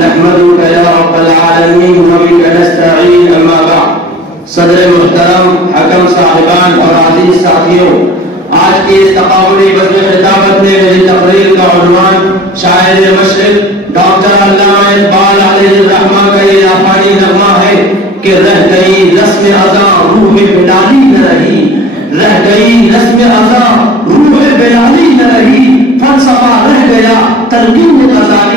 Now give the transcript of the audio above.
نحمدك يا رب العالمين وبك نستعين اما بعد. صدر محترم، حکم صاحبان اور عزیز ساتھیوں، آج کی اس تقابلی بزم خطابت میں میری تقریر کا عنوان شاعر مشرق ڈاکٹر علامہ اقبال علیہ الرحمہ کا یہ لافانی نغمہ ہے کہ رہ گئی رسم ازاں روح بلالی نہ رہی، رہ گئی رسم ازاں روح بلالی نہ رہی، فلسفہ رہ گیا تلقین قضا